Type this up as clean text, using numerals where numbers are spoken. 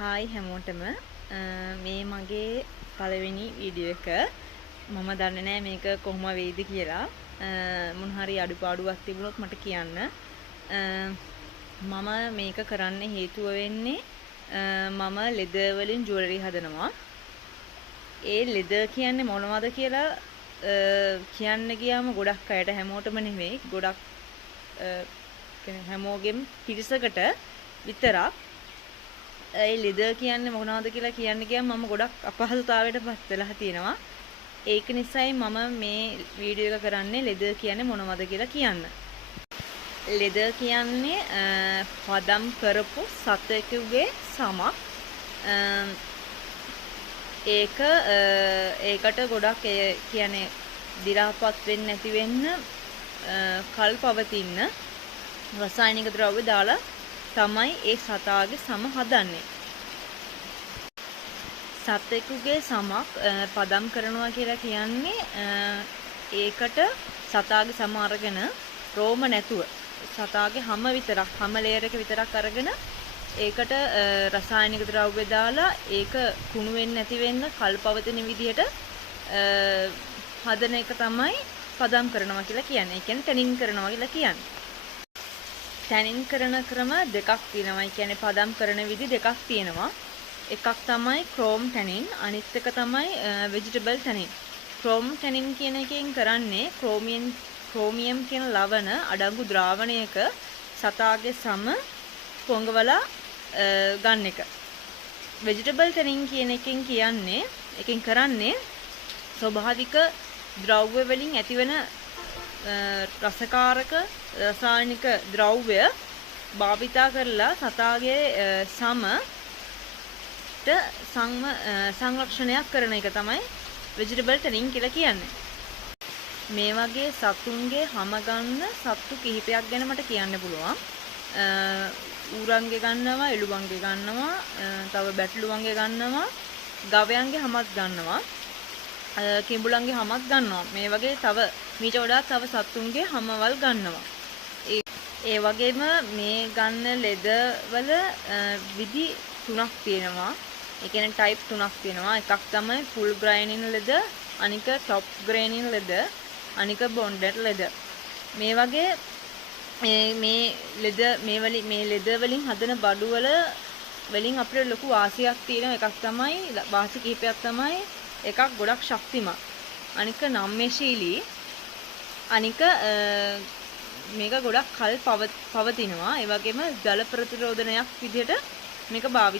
Hi හැමෝටම මේ මගේ පළවෙනි වීඩියෝ එක මම දන්නේ නැහැ මේක කොහොම වෙයිද කියලා මොන හරි අඩුපාඩුවක් තිබුණොත් මට කියන්න මම මේක කරන්න හේතුව වෙන්නේ මම ලෙදර් වලින් ජුවලරි හදනවා ඒ ලෙදර් කියන්නේ මොනවද කියලා කියන්න ගියාම ගොඩක් අයට හැමෝටම නෙමෙයි ගොඩක් හැමෝගෙම පිරිසකට විතරක් ඒ ලෙදර් කියන්නේ මොනවද කියලා කියන්න ගියාම මම ගොඩක් අපහසුතාවයකටපත් වෙලා තියෙනවා. ඒක නිසායි මම මේ වීඩියෝ එක කරන්නේ ලෙදර් කියන්නේ මොනවද කියලා කියන්න. ලෙදර් කියන්නේ පදම් කරපු සතෙකුගේ සමක්. ඒකට ගොඩක් කියන්නේ දිරාපත් වෙන්නේ නැති වෙන්න කල් පවතින රසායනික ද්‍රව්‍ය දාලා තමයි ඒ සතාගේ සම හදන්නේ. සතෙකුගේ සමක් පදම් කරනවා කියලා කියන්නේ ඒකට සතාගේ සම අරගෙන රෝම නැතුව සතාගේ හැම විතරක් හැම ලේයර් එක විතරක් අරගෙන ඒකට රසායනික ද්‍රව්‍ය දාලා ඒක කුණු වෙන්නේ නැති වෙන්න කල්පවතින විදිහට හදන එක තමයි පදම් කරනවා කියලා කියන්නේ. ඒ කියන්නේ ටැනින් කරනවා කියලා කියන්නේ. ටැනින් කරන ක්‍රම දෙකක් තියෙනවා. ඒ කියන්නේ පදම් කරන විදි දෙකක් තියෙනවා. එකක් තමයි ක්‍රෝම් ටැනින්, අනිත් එක තමයි ভেජිටබල් ටැනින්. ක්‍රෝම් ටැනින් කියන එකෙන් කරන්නේ ක්‍රෝමියම් කියන ලවණ අඩංගු ද්‍රාවණයක සතාගේ සම පොඟවලා ගන්න එක. ভেජිටබල් ටැනින් කියන එකෙන් කරන්නේ ස්වභාවික ද්‍රව්‍ය වලින් ඇතිවන රසකාරක රසායනික ද්‍රව්‍ය භාවිතා කරලා සතාගේ සමට සංරක්ෂණයක් කරන එක තමයි ভেජිටබල් ටැනින් කියලා කියන්නේ. මේ වගේ සතුන්ගේ හැම ගන්න සත්තු කිහිපයක් ගැන මට කියන්න පුළුවන්. ඌරන්ගේ ගන්නවා, එළුවන්ගේ ගන්නවා, තව බැටළුවන්ගේ ගන්නවා, ගවයන්ගේ හැමත් ගන්නවා. කිඹුලන්ගේ හැමත් ගන්නවා. මේ වගේ තව මීට වඩා තව සතුන්ගේ හැමවල් ගන්නවා. ඒ වගේම මේ ගන්න ලෙදර් වල විදි තුනක් තියෙනවා. ඒ කියන්නේ ටයිප් තුනක් තියෙනවා. එකක් තමයි ෆුල් ග්‍රයිනින් ලෙදර්, අනික টপ ග්‍රයිනින් ලෙදර්, අනික බොන්ඩඩ් ලෙදර්. මේ වගේ මේ ලෙදර් වලින් හදන බඩු වලින් අපිට ලොකු වාසියක් තියෙනවා. එකක් තමයි වාසි කිහිපයක් තමයි එකක් ගොඩක් ශක්තිමත්. අනික නම්‍යශීලී. අනික මේක ගොඩක් කල් පවතිනවා. ඒ වගේම ජල ප්‍රතිරෝධනයක් විදිහට මේක භාවිත